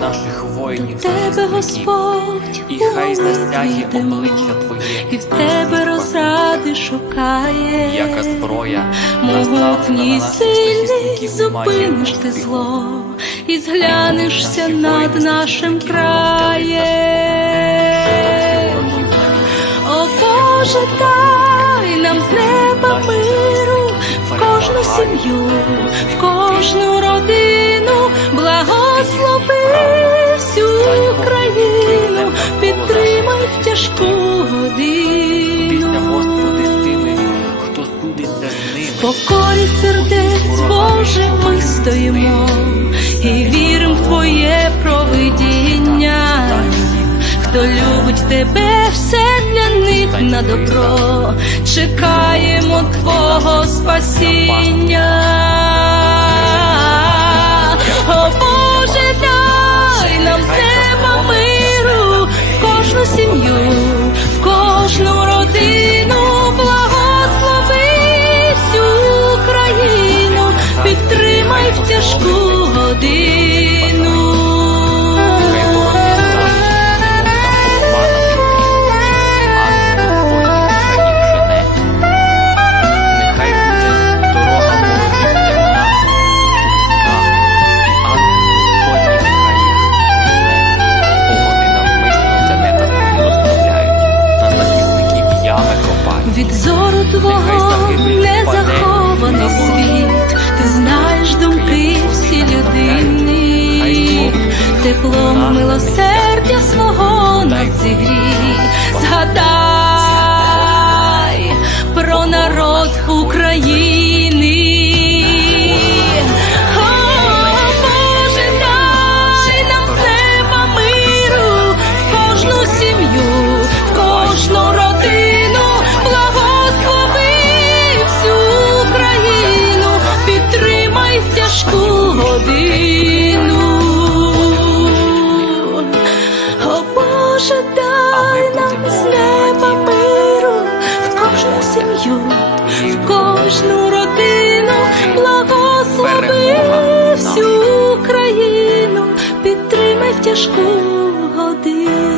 наших воїнів, Тебе. Господь, І хай засяє обличчя Твоє, і в тебе розради шукає, яка зброя могутній сильний, зупиниш ти зло, і зглянешся над нашим краєм. О Боже, дай нам з неба миру, в кожну сім'ю, в кожну родину, всю країну, підтримай в тяжку годину. ними. Покорі сердець, Боже, ми стоїмо і віримо в Твоє провидіння. Хто любить тебе, все для них на добро, чекаємо Твого спасіння. Захисників ями копають. Від зору твого не ти знаєш думки всі людини, теплом милосердя свого нас зігрі. згадай про народ України. З неба миру, в кожну сім'ю, в кожну родину, благослови всю країну, підтримай в тяжку годину.